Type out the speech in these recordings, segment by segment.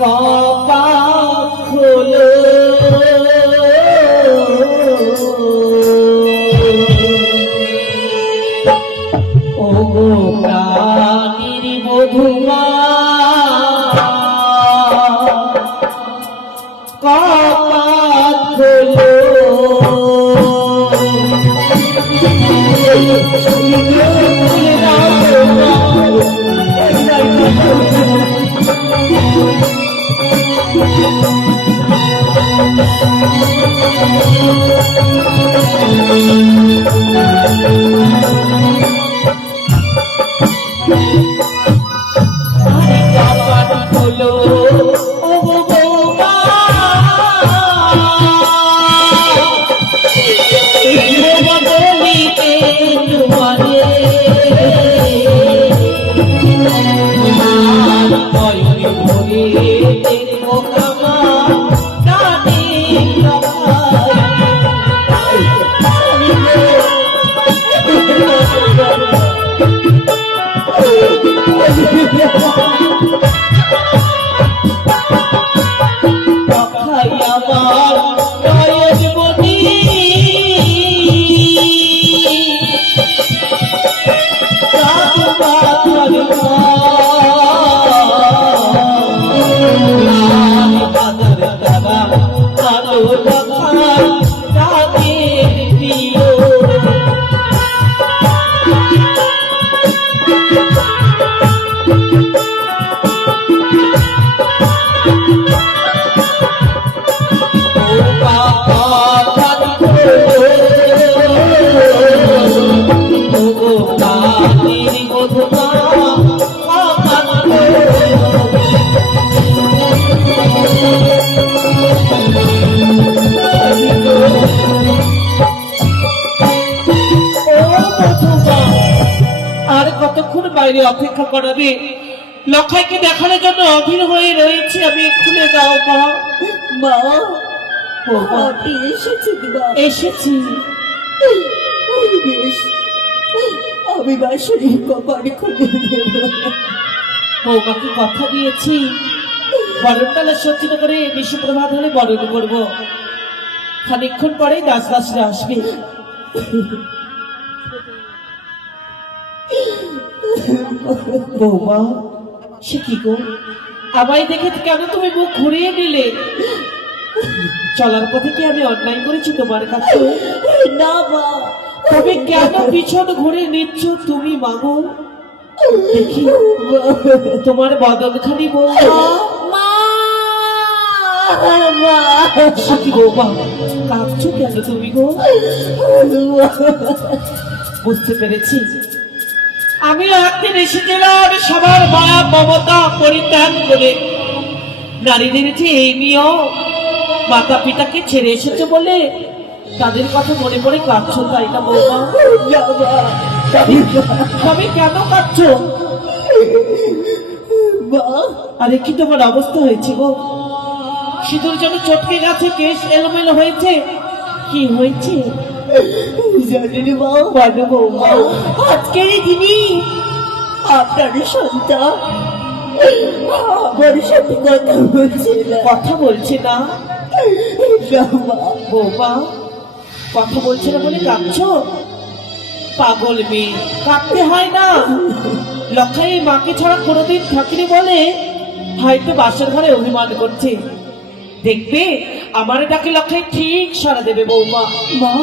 কপাল খোলো ওগো প্রাণীর বধূমা, কপাল খোলো বাইরে অপেক্ষা করাবে। লক্ষাইকে দেখানোর জন্য অধীর হয়ে রয়েছে। আমি খুলে দাও মা। মা এসেছি, এসেছি। আমি বাসরি কপালে খুলে দেব। বৌমাকে কথা দিয়েছি, বরণডালা সজ্জিত করে বিশ্বপ্রভাত হলে বরণ করবো। খানিকক্ষণ পরেই দাস দাসরা আসবে। বৌমা, সে কি গো, আমায় দেখে কেন তুমি মুখ ঘুরিয়ে নিলে? চলার পথে কি আমি অন্যায় করেছি তোমার কাছে? না মা, তবে কেন পিছন ঘুরে নিচ্ছ তুমি মাগো? দেখি তোমার বদনখানি বৌমা। কি বৌমা, কাঁদছো কেন তুমি গো? বুঝতে পেরেছি, আমিও একদিন এসেছিলাম সবার মায়া মমতা পরিত্যাগ করে। নারীদের যে এই নিয়ম, মাতা পিতাকে ছেড়ে এসেছে বলে তাদের কথা মনে মনে কাঁদছো, তাই না বৌমা? তবে কেন কাঁদছো? আরে কি তোমার অবস্থা হয়েছে গো? সিঁদুর যেন চটকে গেছে, কেশ এলোমেলো হয়েছে। কি হয়েছে জানি বৌমা, আজকের দিনই আপনার সন্তান আমার সাথে কথা বলছে না। কথা বলছে না? বৌমা, কথা বলছে না বলে কাঁদছো? পাগল মেয়ে, কাঁদতে হয় না। লক্ষাই মাকে ছাড়া কোনোদিন থাকিনি বলে হয়তো বাসর ঘরে অভিমান করছে। দেখবে আমার ডাকে লক্ষাই ঠিক সারা দেবে বৌমা। মা,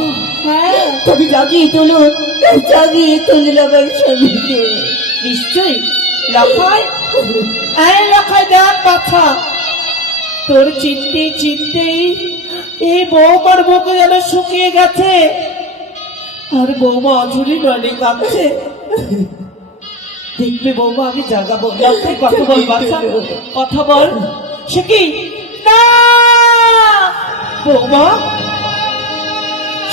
হ্যাঁ, তুমি জাগিয়ে তুলুন আমার স্বামীকে। নিশ্চয়ই। লক্ষাই, এই লক্ষাই, দেখ বাছা, তোর চিনতে চিনতেই এই বৌমার বুকে যেন শুকিয়ে গেছে, আর বৌমা অঝুরি নয় কাঁদছে। দেখবে বৌমা, আমি জাগাবো। লক্ষাই, কথা বল বাছা, কথা বল। সে কি না বৌমা,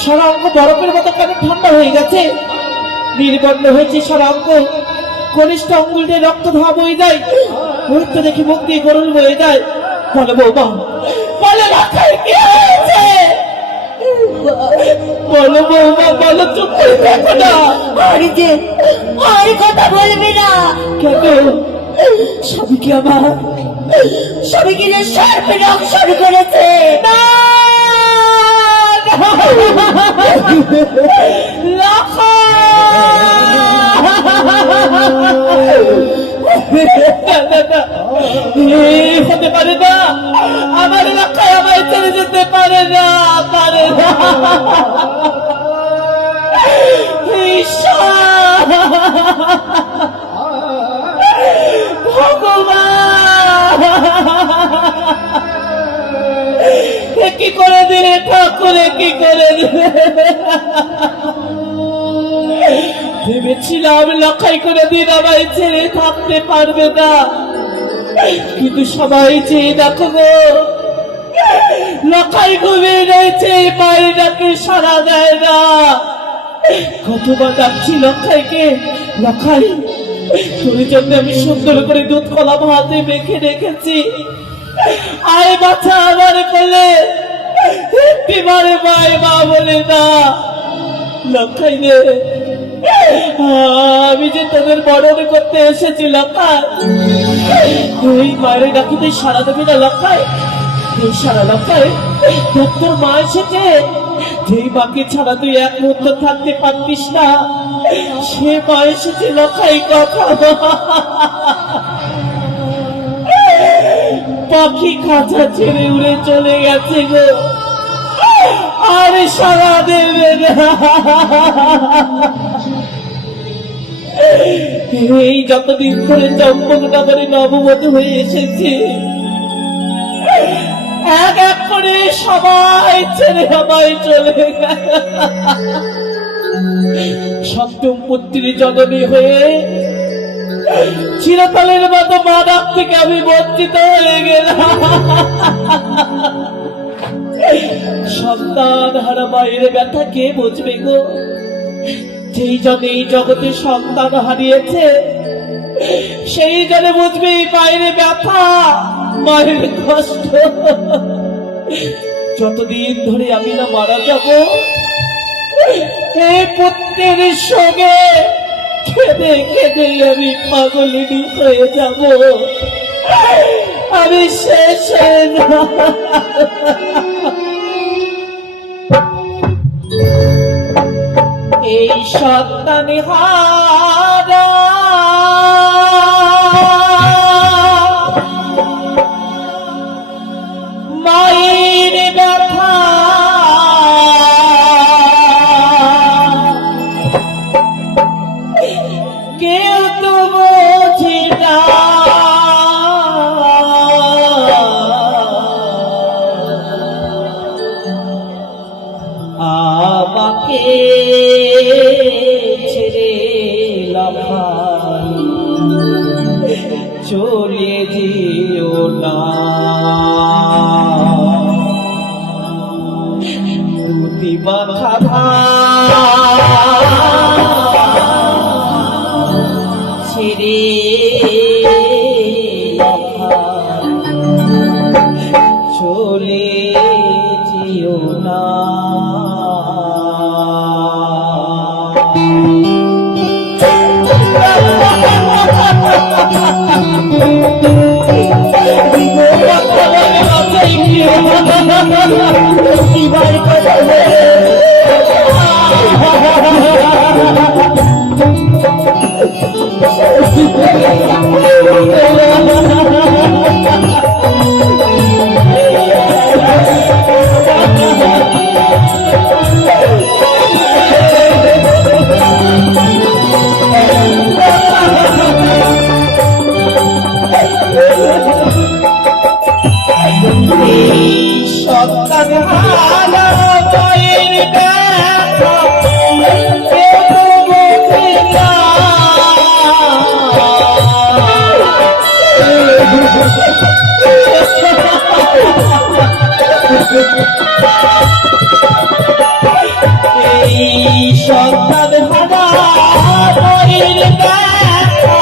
সারা অঙ্গ বরফের মতো কেন ঠান্ডা হয়ে গেছে? নির্বন্ধ হয়েছে সারা অঙ্গ, কনিষ্ঠ অঙ্গুল দিয়ে রক্ত ধোয়া বয়ে যায়, মুহূর্ত দেখে মুখ দিয়ে গরুল বয়ে যায়। বলো বৌমা, বলো লক্ষাই কি হয়েছে? বলো বৌমা বলো, চুপ করে থাকো না। আর কথা বলবি না কেন? সবই কি আমার সবই কি সর্পে রক্ষণ করেছে? হতে পারে না, আমার লক্ষায় আমায় ছেড়ে যেতে পারে না, পারে না। ঈশ্বর, ভগবান, কি করে দিলে ঠাকুরে, কি করে দিলে? ভেবেছিলাম লক্ষাই করে দিন আমায় ছেড়ে থাকতে পারবে না, কিন্তু সবাই চেয়ে দেখো গো, লক্ষাই ঘুমিয়ে রয়েছে, মায়ের ডাকে সাড়া দেয় না। কতবার ডাকছি লক্ষাইকে, লক্ষাই তোর জন্য আমি সুন্দর করে দুধ কলা ভাতে মেখে রেখেছি, আয় বাচ্চা আমার বলে, একটিবারে মায় মা বলে না। লক্ষাই রে, আমি যে তোদের বরণ করতে এসেছি লক্ষাই, তুই মায়ের ডাকিতে সারা দেবি না লক্ষাই? তুই সারা লক্ষাই, তোর মা এসেছে, যেই মাকে ছাড়া তুই এক মুহূর্ত থাকতে পারতিস না, সে মা এসেছে লক্ষাই। কথা পাখি খাঁচা ছেড়ে উড়ে চলে গেছে গো, আর সারা দেবে না। এই যতদিন ধরে চম্পকনগরে নববধূ হয়ে এসেছি, এক এক করে সবাই ছেড়ে আমায় চলে গেল। সপ্তম পুত্রী জননী হয়ে চিরকালের মতো মা ডাক থেকে আমি বঞ্চিত হয়ে গেলাম। সন্তান হারা মায়ের ব্যথা কে বুঝবে গো? যেই জনে এই জগতে সন্তান হারিয়েছে, সেই জনে বুঝবে এই মায়ের ব্যথা, মায়ের কষ্ট। যতদিন ধরে আমি না মারা যাব, এই পুত্রের সঙ্গে কেঁদে কেঁদে আমি পাগলিনী হয়ে যাব, আমি শেষ হয়ে যাব। এই সন্তান হারা মায়ের ব্যথা কেউ তো বোঝে না, আমাকে ছেড়ে লক্ষাই চলে যেও না। দুটি মাথা ছেড়ে লক্ষাই চলে যেও না। সন্তান হারা মায়ের ব্যথা কেউ তো বোঝে না, এই সন্তান হারা মায়ের ব্যথা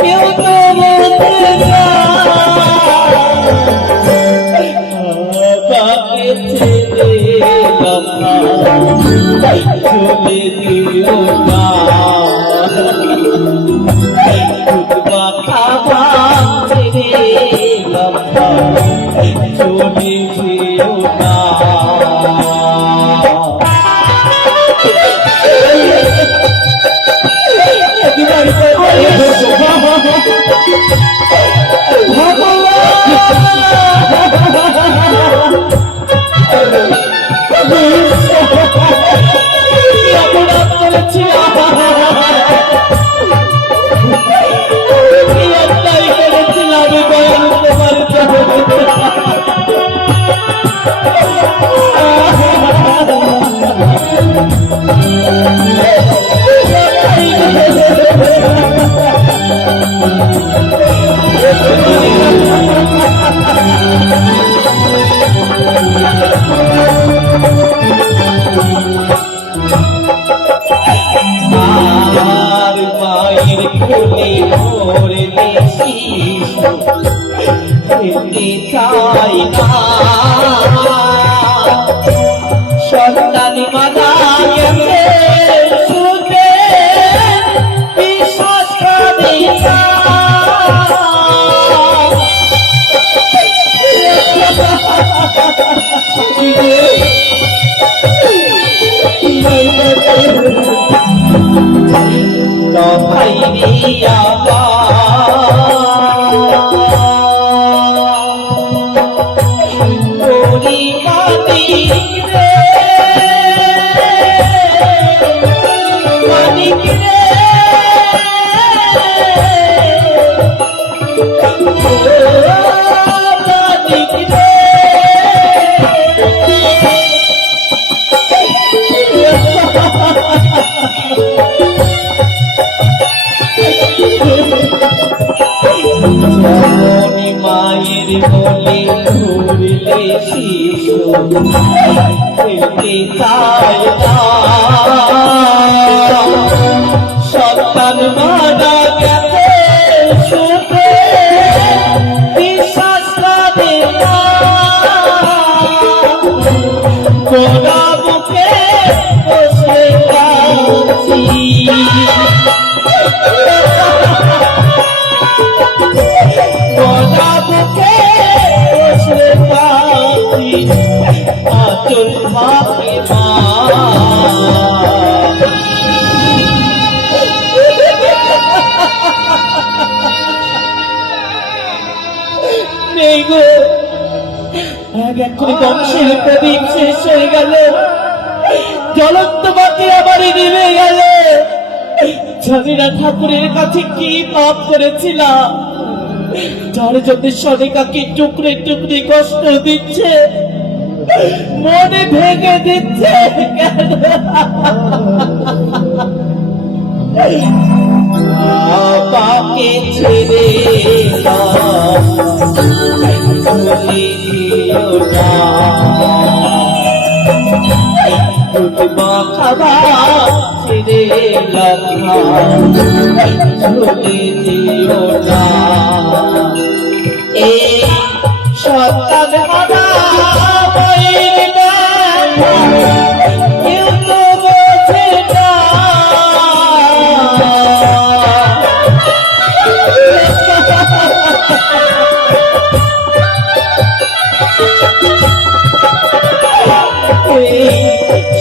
কেউ তো বোঝে না। ছেড়ে লক্ষাই শিশু ফেলতে চাই না সন্তান মারা গেছে সুখে বিশ্বাস করে না ভাই রিয়া ওরি মানিক রে মানিক রে মানিক রে জননী মায়ের বলে ঘুরলে শিশু ফেলতে চায় না সন্তান মারা গেছে সুখে বিশ্বাস করে না গোড়া মুখে বসে কাঁদছি আচল ভাবে নেই গো এক এক করে বংশের প্রদীপ শেষ হয়ে গেল জ্বলন্ত বাতি আবারই নিভে গেল জানি না ঠাকুরের কাছে কি পাপ করেছিলাম যার জন্য সনিকাকে টুকরে টুকরে কষ্ট দিচ্ছে মনে ভেঙে দিচ্ছে বাবাকে ছেড়ে খাবার ছেড়ে ঝুলে দিও না এই সন্তান মারা কেউ তো বোঝে না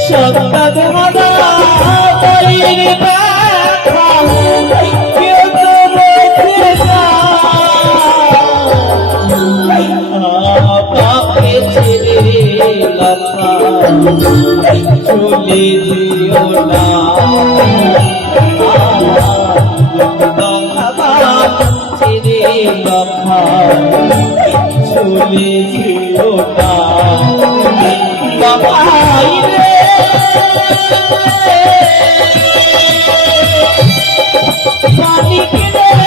সন্তান মারা কেউ তো বোঝে না বাপকে ছেড়ে চলে দিও না ছেড়ে চলে দিও না বাবাই রে মানিক রে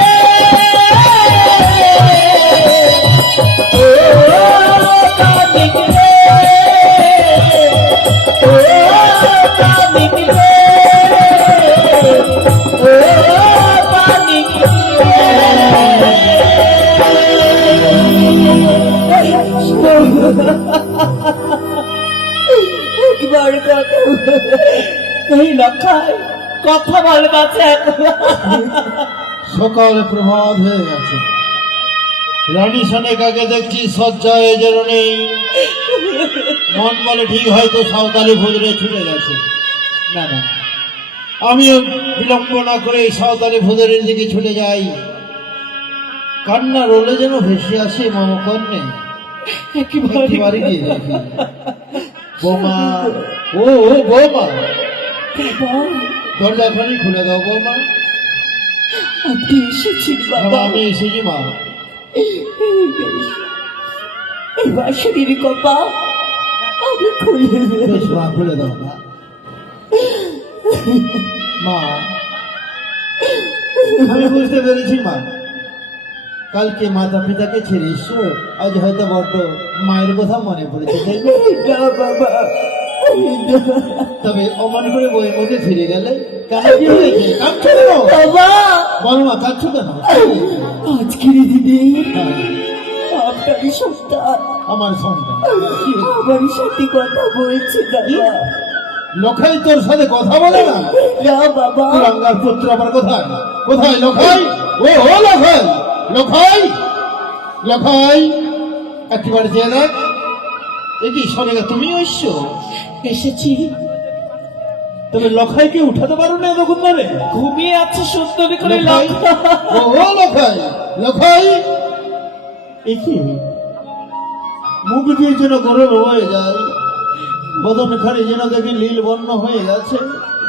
একবার এই লক্ষায় কথা বলবাছে সকাল প্রভাত হয়ে গেছে রানী সনেকাকে দেখছি সজ্জায় যেন নেই মন বলে ঠিক হয়তো সাঁওতালি ভোজরে ছুটে গেছে না না আমিও বিলম্ব না করে সাঁওতালি ভোজরের দিকে ছুটে যাই কান্না রোলে যেন ভেসে আসে মমকর্ণে একেবারে গিয়ে দেখি বৌমা ও বৌমা দরজাখানি খুলে দাও বৌমা আপনি এসেছেন বাবা আমি এসেছি মা এবার শরীর কপা আমি খুলে বেশ মা খুলে দাও মা মা আমি বুঝতে পেরেছি মা কালকে মাতা পিতাকে ছেড়ে এসো আজ হয়তো বড্ড মায়ের কথা মনে পড়েছে তাই না? না বাবা তবে অমন করে বইয়ের মধ্যে ফিরে গেলে কেন কি হয়েছে কাঁদছো কেন বাবা বল মা কাঁদছো কেন আপনারই সন্তান আমার সন্তান আমার সাথে কথা বলছে বাবা। লখাই তোর সাথে কথা বলে না? না বাবা, কুলাঙ্গার পুত্র আবার কোথায়? কোথায় লখাই? ও লখাই, লখাই, লখাই, একেবারে যে না কি সনেগা তুমি এসছো? এসেছি। তবে লখাইকে উঠাতে পারো না এতক্ষণ ধরে? ঘুমিয়ে আছে সুন্দরী করে লখাই, লক্ষা। ও লখাই, লখাই, একি মুখ দিয়ে যেন গরল হয়ে যায়, বদন খানি যেন দেখি নীল বর্ণ হয়ে গেছে।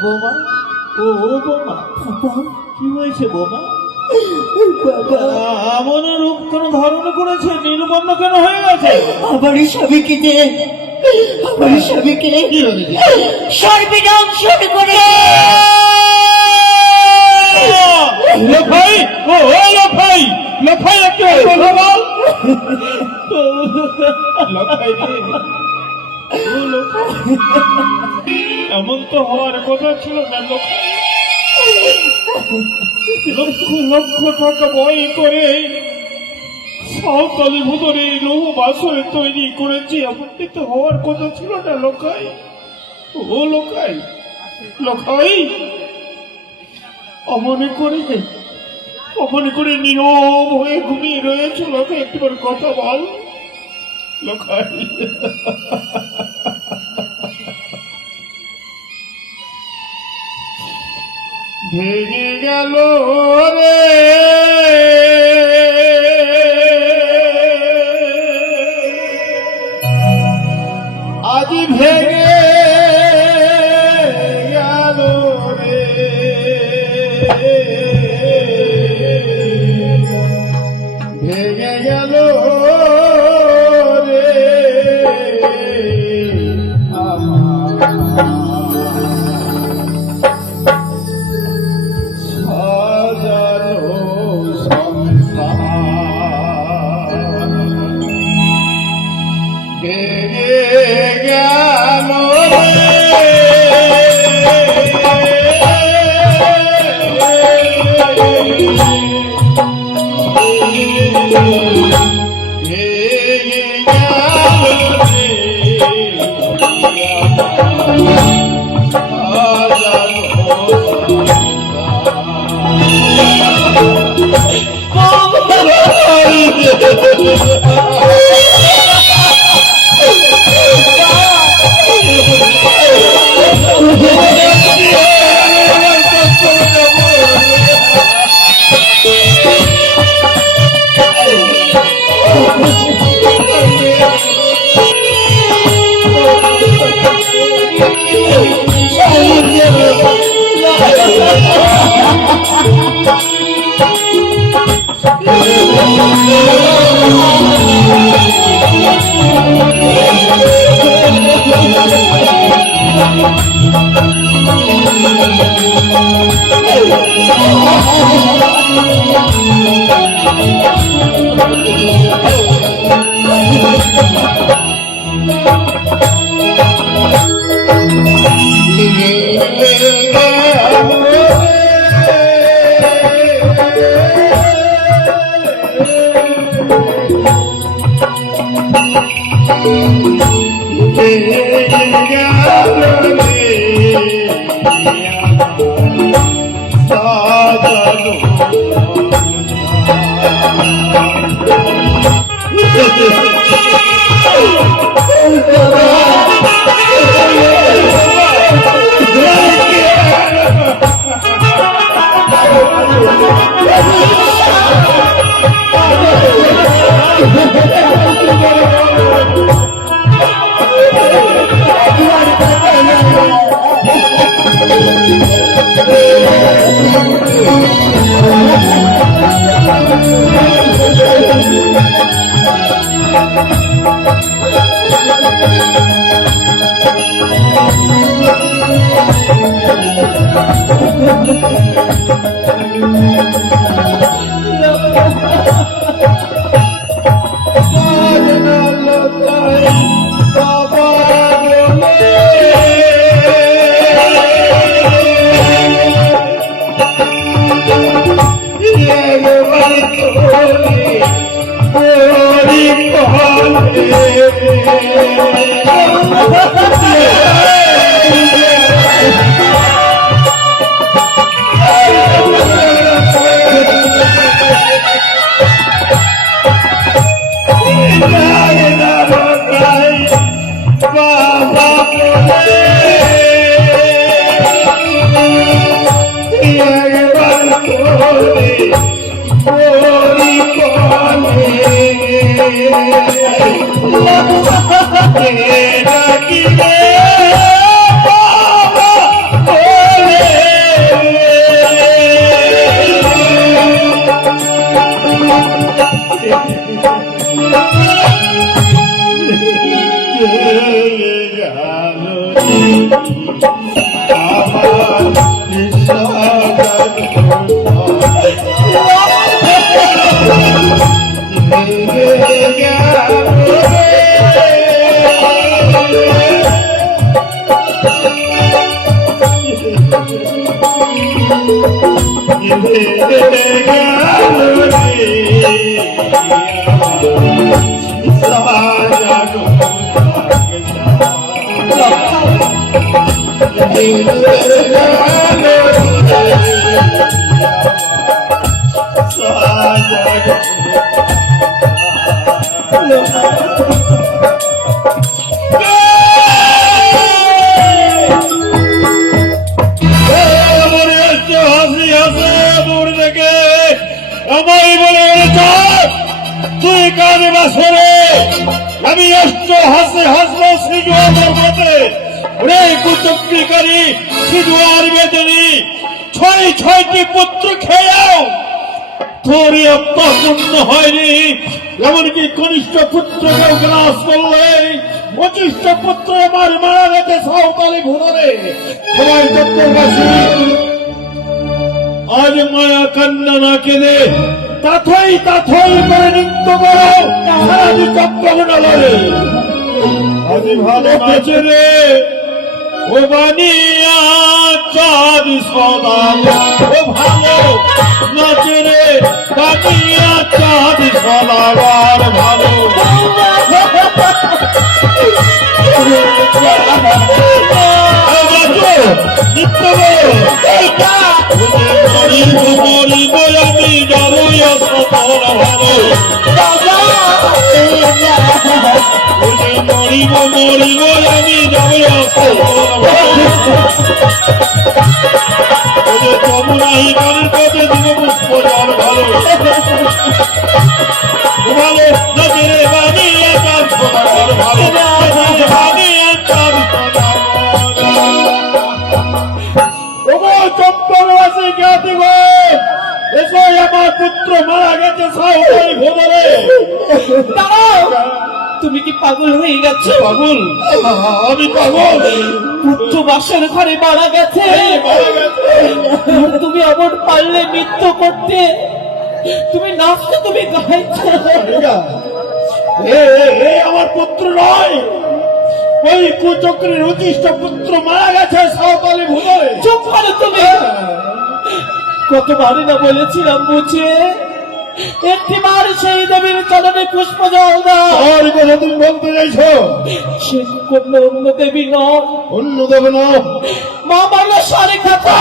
বৌমা, ও বৌমা, বাবা, কি হয়েছে বৌমা? বাবা, এমন রূপ কোন ধারণ করেছে, নীলবর্ণ কেন হয়ে গেছে? আমার স্বামীকে যে আমার স্বামীকে কি হয়েছে? সর্বনাশন করে লখাই, ও লখাই, লখাই একটু কথা বল। লখাই রে, ও লখাই, এমন তো হওয়ার কথা ছিল না লখাই। লক্ষ লক্ষ টাকা ব্যয় করে সাঁওতালি ভুতরে লৌহ বাসরে তৈরি করেছি, এমনটি তো হওয়ার কথা ছিল না লখাই। ও লখাই, লখাই, অমনে করে নীরব হয়ে ঘুমিয়ে রয়েছে লখাই, একবার কথা বল লখাই। ভেঙে গেল রে আজ, ভেঙে গেল রে, ভেঙে গেল রে সাজানো সংসার, ভেঙে গেল Yeah. তুই কাঁদে বাসরে আমি অষ্ট হাসে হাসবো সিজুয়ার মতে রে কুচক্রিকারী সিজুয়ার বেদনী ছয়টি পুত্র খেয়েও তোর আত্মা পূর্ণ হয়নি, এমনকি কনিষ্ঠ পুত্রকেও গ্রাস করলে 25টা পুত্র আমার মারা গেছে সাঁওতালি ভুবনে। সবাই চক্রবাসী আজ মায়া কান্না না কেঁদে তাথই করে নৃত্য করো সারাদি চক্রগুণালয়ে। আজি ভালো নাচে রে ও বানিয়া চাঁদ সদা, ও ভালো নাচে রে বানিয়া চাঁদ সদাবার ভালো। নৃত্য মরিব আমি যাবো সতর ভালো, মরিব আমি যাবো সতর ভালো। তমুনাহি গানের পথে দিব পুষ্প জল ভালো ভালো নজরে বানিয়ে চাঁদ সদাবার ভালো, বানিয়ে চাঁদ সদাবার। চম্পরবাসী জ্ঞাতি গো, এসো আমার পুত্র মারা গেছে সাঁওতালি ভুবনে। দাঁড়াও, তুমি কি পাগল হয়ে গেছো? পাগল? আমি পাগল? পুত্র বাসের ঘরে মারা গেছে, আর তুমি আবার পারলে নৃত্য করতে, তুমি নাচতে, তুমি গাইছো। আমার পুত্র নয়, ওই কুচক্রের 25টা পুত্র মারা গেছে সাঁওতালি ভুবনে। চুপ করো তুমি, কতবারই না বলেছিলাম বুঝে একটিবার সেই দেবীর চরণে পুষ্প জল দাও। আর কথা তুমি বলতে চাইছো? সে কোন অন্য দেবী নয়, অন্য দেব না, মা বাংলা সারে কথা।